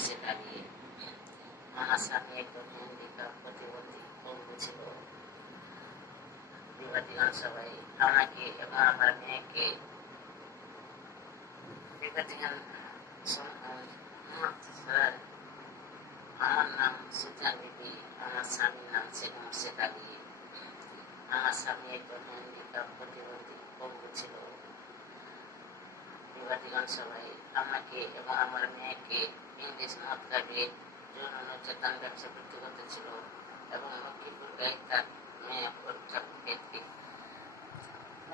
মুর্শিদ আলী। আমার স্বামী একজন হ্যান্ডিক্যাপ প্রতিবন্ধী পঙ্গু ছিল। বিবাদীগণ সবাই আমাকে এবং আমার মেয়েকে আমার নাম সুজান বিবি, আমার স্বামীর নাম শেখ মুর্শিদ আলী। আমার স্বামী একজন হ্যান্ডিক্যাপ প্রতিবন্ধী পঙ্গু ছিল। বিবাদীগণ সবাই আমাকে এবং আমার মেয়েকে ইংলিশ মদ খাইয়ে যৌন নির্যাতন ব্যবসা বৃদ্ধি করতেছিল এবং লক্ষ্মীপুর গায়ে তার মেয়ে পরীক্ষাকে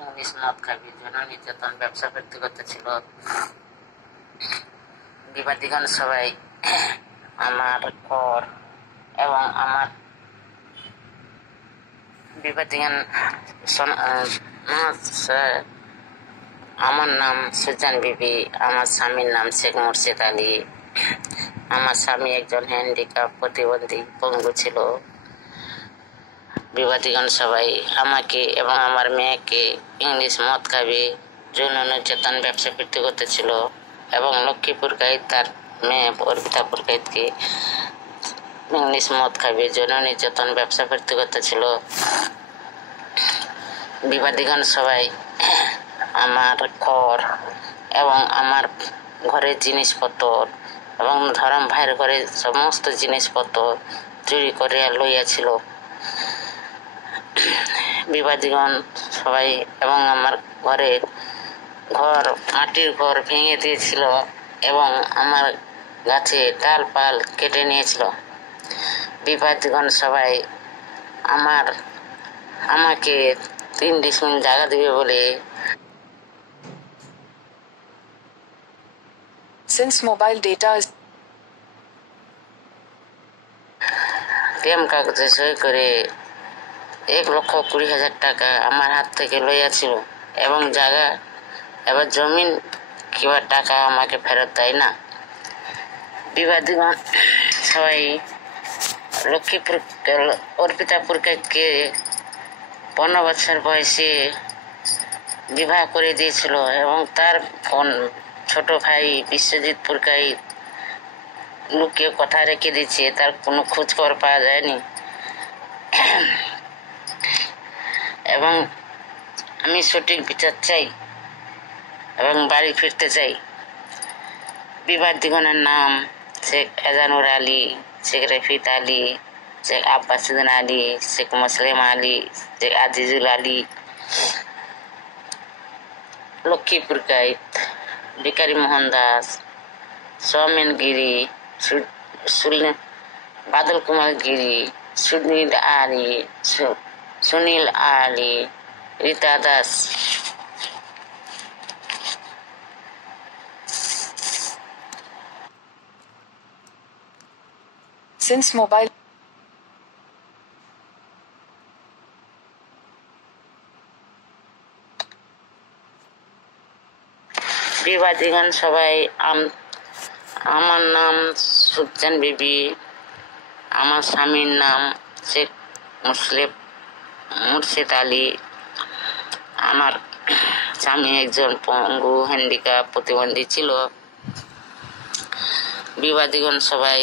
ইংলিশ মদ খাইয়ে যৌন নির্যাতন ব্যবসা বৃদ্ধি করতেছিল। বিবাদীগণ সবাই আমার ঘর এবং আমার আমার নাম সুজান বিবি, আমার স্বামীর নাম শেখ মুর্শিদ আলী। আমার স্বামী একজন হ্যান্ডিক্যাপ প্রতিবন্ধী পঙ্গু ছিল। বিবাদীগণ সবাই আমাকে এবং আমার মেয়েকে ইংলিশ মদ খাইয়ে যৌন নির্যাতন ব্যবসা বৃদ্ধি করতেছিল এবং লক্ষ্মীপুর গায়ে তার মেয়ে অর্পিতা পুরকাইতকে ইংলিশ মদ খাইয়ে যৌন নির্যাতন ব্যবসা বৃদ্ধি করতেছিল। বিবাদীগণ সবাই আমার ঘর এবং আমার ঘরের জিনিসপত্র এবং ধরম ভাইয়ের ঘরের সমস্ত জিনিসপত্র চুরি করে লইয়াছিল। বিবাদীগণ সবাই এবং আমার মাটির ঘর ভেঙে দিয়েছিল এবং আমার গাছে ডালপাল কেটে নিয়েছিল। বিবাদীগণ সবাই আমাকে 3 ডিসমিল জায়গা দিবে বলে Since mobile data is কাগজে সই করে 1,20,000 টাকা আমার হাত থেকে লইয়াছিল এবং জায়গা এবার জমিন কিংবা টাকা আমাকে ফেরত দেয় না। বিবাদীগণ সবাই লক্ষ্মীপুর অর্পিতা পুরকাইতকে 15 বছর বয়সে বিবাহ করে দিয়েছিল এবং তার ছোট ভাই বিশ্বজিৎ পুরকাইত লুকিয়ে কথা রেখে দিয়েছে, তার কোনো খোঁজ খবর পাওয়া যায়নি। এবং আমি সঠিক বিচার চাই এবং বাড়ি ফিরতে চাই। বিবাদীগণের নাম শেখ এজানুর আলী, শেখ রফিক আলী, শেখ আব্বাসুদ্দিন আলী, শেখ মুসলিম আলী, শেখ আজিজুল আলী, লক্ষ্মীপুর গাইত, ভিকারি মোহন দাস, সৌমেন গিরি, বাদল কুমার গিরি, সুনীল আলী, রীতা দাস। since mobile বিবাদীগণ সবাই আমার নাম সুজান বিবি, আমার স্বামীর নাম শেখ মুর্শিদ আলী। আমার স্বামী একজন পঙ্গু হ্যান্ডিক্যাপ প্রতিবন্ধী ছিল। বিবাদীগণ সবাই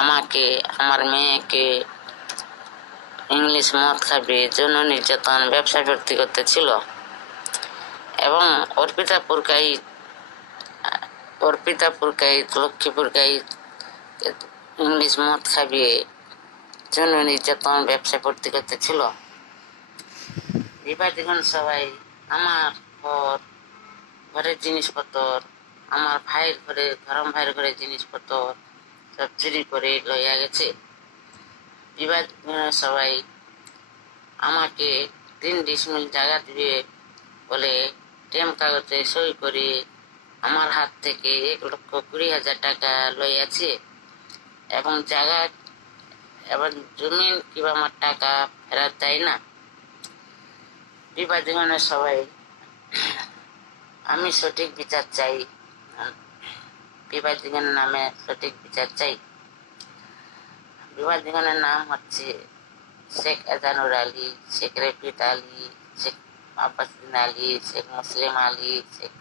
আমাকে আমার মেয়েকে ইংলিশ মদ খাইয়ে যৌন নির্যাতন ব্যবসা বৃদ্ধি করতেছিল এবং অর্পিতা পুরকাইত লক্ষ্মীপুর গাইত ইংলিশ মদ খাইয়ে যৌন নির্যাতন ব্যবসা বৃদ্ধি করতেছিল। বিবাদীগণ সবাই আমার ঘরের জিনিসপত্র, আমার ধরম ভাইয়ের ঘরের জিনিসপত্র সব চুরি করে লইয়া গেছে। বিবাদীগণ সবাই আমাকে 3 ডিসমিল জায়গা দিবে বলে কাগজে সই করে আমার হাত থেকে 1,20,000 টাকা লইয়াছে এবং জায়গা এবার জমিন কিংবা আমার টাকা ফেরত দেয় না। বিবাদীগণের সবাই আমি সঠিক বিচার চাই, বিবাদীগণের নামে সঠিক বিচার চাই। বিবাদীগণের নাম হচ্ছে শেখ এজানুর আলী, শেখ রফিক আলী, শেখ আব্বাসুদ্দিন আলী, শেখ মুসলিম আলী, শেখ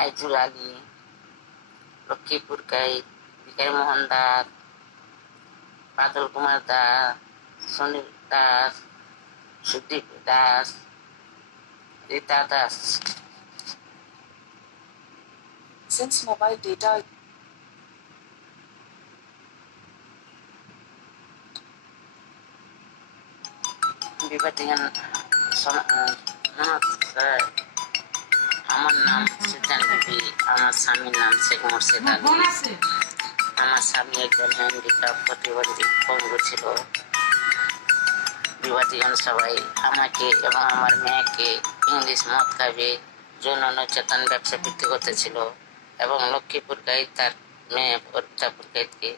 আজিজুল আলী, লক্ষ্মীপুর গাইড, ভিকারি মোহন দাস, বাদল Kumar Das, Sunil Das, Sudip Das, Rita Das. Since mobile data বিবাদী গান আমার নাম সুলতান বিবি, আমার স্বামীর নাম শেখ মোর্শেদ আলী। আমার স্বামী একজন হ্যান্ডিক্যাপ প্রতিবন্ধী পঙ্গু ছিল। বিবাদীগণ সবাই আমাকে এবং আমার মেয়েকে ইংলিশ মদ খাইয়ে যৌন নির্যাতন ব্যবসা বৃদ্ধি করতেছিল এবং লক্ষ্মীপুর গাইড তার মেয়ে অর্পিতা পুরকাইতকে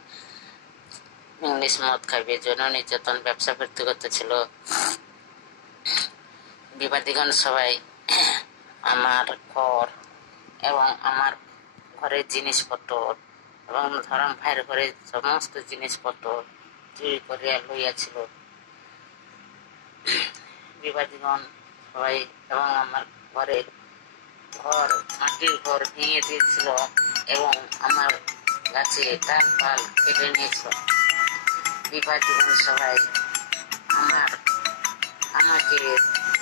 ইংলিশ মদ খাইয়ে যৌন নির্যাতন ব্যবসা বৃদ্ধি করতেছিল। বিবাদীগণ সবাই আমার ঘর এবং আমার ঘরের জিনিসপত্র এবং ধরম ভাইয়ের ঘরের সমস্ত জিনিসপত্র চুরি করিয়া লইয়াছিল। বিবাদীগণ সবাই এবং আমার ঘরের মাটির ঘর ভেঙে দিয়েছিল এবং আমার গাছে ডাল পাল কেটে নিয়েছিল। বিবাদীগণ সবাই আমাকে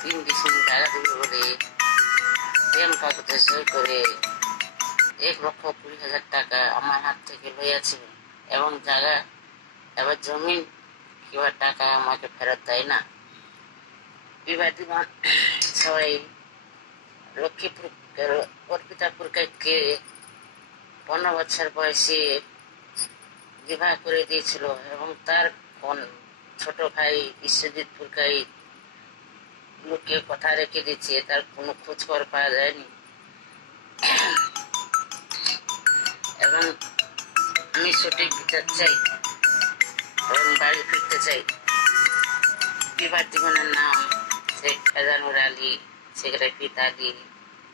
3 ডিসেম্বর জায়গা দেবে বলে প্রেম কাগজে সই করে 1,20,000 টাকা আমার হাত থেকে লইয়াছিল এবং জায়গা এবার জমিন কিংবা টাকা আমাকে ফেরত দেয় না। বিবাদীগণ সবাই লক্ষ্মীপুর অর্পিতা পুরকাইতকে 15 বছর বয়সে বিবাহ করে দিয়েছিল এবং তার ছোট ভাই বিশ্বজিৎ পুরকাইত লোককে কথা রেখে দিচ্ছে, তার কোনো খোঁজ খবর পাওয়া যায়নি। এবং আমি সঠিক বিচার চাই এবং বাড়ি ফিরতে চাই। বিবাদীগণের নাম শেখ ফেজানুর আলী, শেখ রফিক আলী,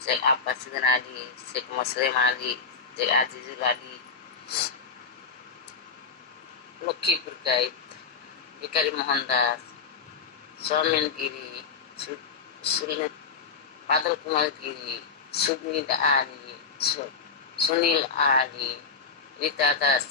শেখ আব্বাসুদ্দিন আলী, শেখ মোসলেম আলী, শেখ আজিজুল আলী, লক্ষ্মীপুর গাইড, ভিকারি মোহন দাস, সৌমেন গিরি, বাদল কুমার গিরি, সুনীল আলী, রীতা দাস।